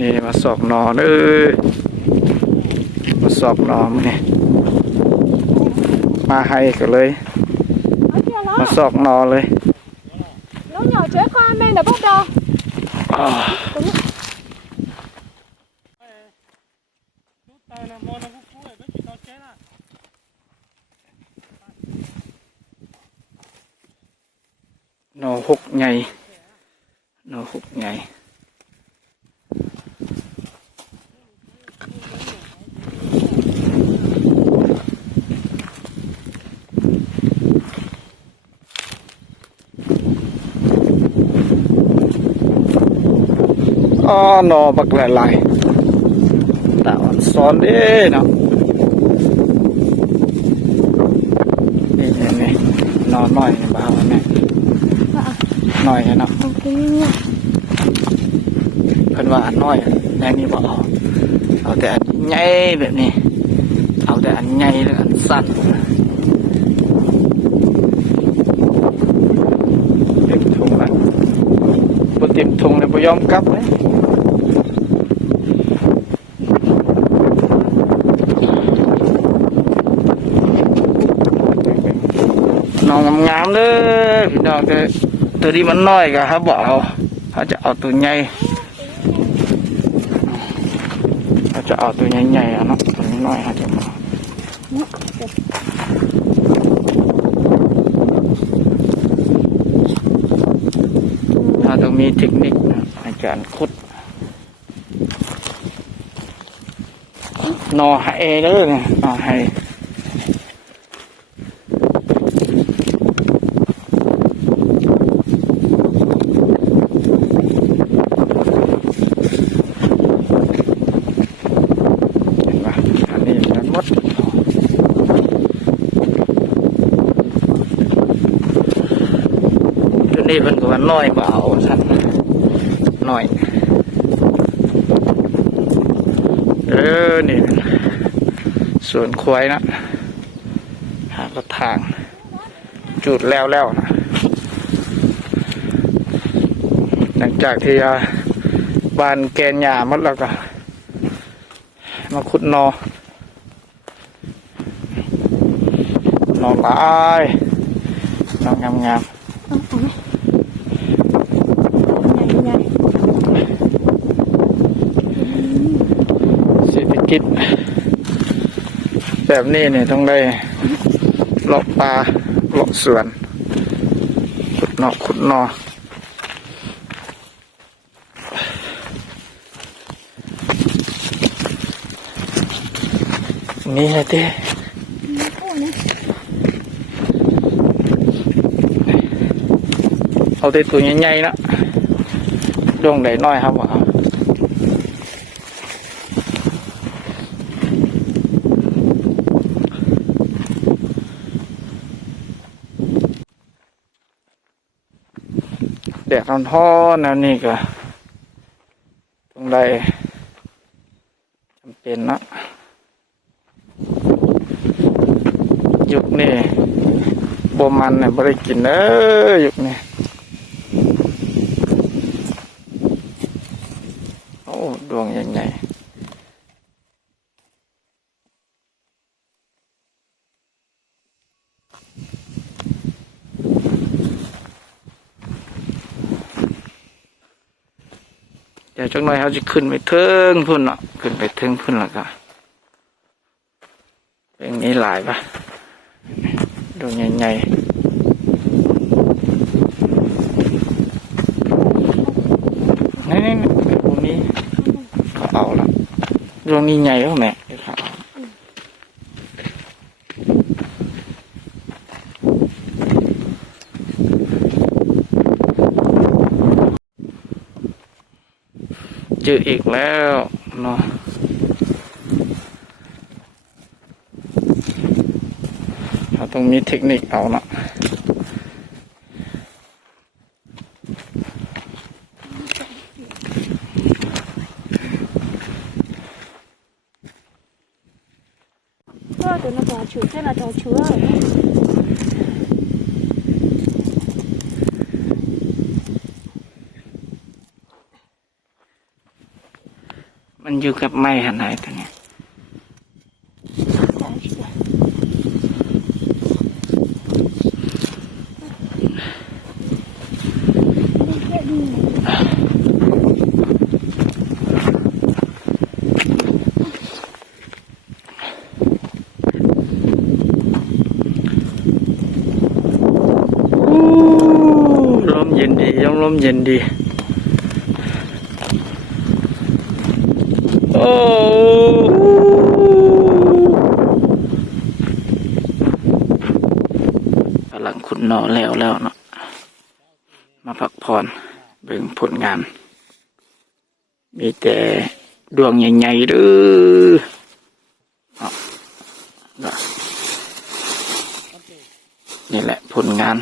นี่มาสอกนอเลยมาสอกนอมาเนี่ยมาให้กันเลยมาสอกนอเลยnó nhỏ chế con men là bắt đầu นอหกไงนอหกไงนอบักหลายๆตาอ่อนซ้อนเด้เนาะนี่นอน้อยบ้าวแม่น้อยเนาะเพิ่นว่าอันน้อยแม่นี่บ่เอาแต่อันใหญ่แบบนี้เอาแต่อันใหญ่แล้วอันสั้นเต็มถุงแล้วบ่เต็มถุงเลยบ่ยอมกลับเลยน้องงามๆเลยพี่น้องตัวที่มันน้อยก็ครับบอกเขาจะเอาตัวใหญ่เขาจะเอาตัวใหญ่ๆเนาะตัวน้อยเขาจะมาเราต้องมีเทคนิคในการขุดนอให้เลยนอให้นี่เพิ่นก็ว่าน้อยบ่เอาสั่นน้อยนี่ส่วนควายนะหากระถางจุดแล้วนะหลังจากที่บานแกนหญ้าหมดแล้วก็มาขุดนอหลายนองามเศรษฐกิจแบบนี้เนี่ยต้องได้เลาะป่าเลาะสวนขุดนอนี่ไงเต้เอาแต่ตัวใหญ่ๆนะดวงใดน้อยครับว่าแดดร้อนๆนะนี่ก็ตรงใดจำเป็นนะยุคนี้บ่มันเนี่ยบ่ได้กินยุคนี้โอ้ดวงใหญ่ๆเดี๋ยวจักหน่อยเขาจะขึ้นไปเทิงพุ่นเนาะขึ้นไปเทิงพุ่นแล้วก็เป็นนี้หลายปะดวงใหญ่ๆนี่พวกนี้เขาเอาละดวงนี้ใหญ่แล้วแม่ครับเจออีกแล้วเนาะเราต้องมีเทคนิคเอานะtụi nó trò chứa thế là trò chứa rồi đấy. เ มันอยู่กับไม้หันไหนตัวเนี้ยลมเย็นดียังลมเย็นดีโอ้กำลังขุดหน่อแล้วเนาะมาพักผ่อนเบิ่งผลงานมีแต่ดวงใหญ่ๆเด้อนี่แหละผลงาน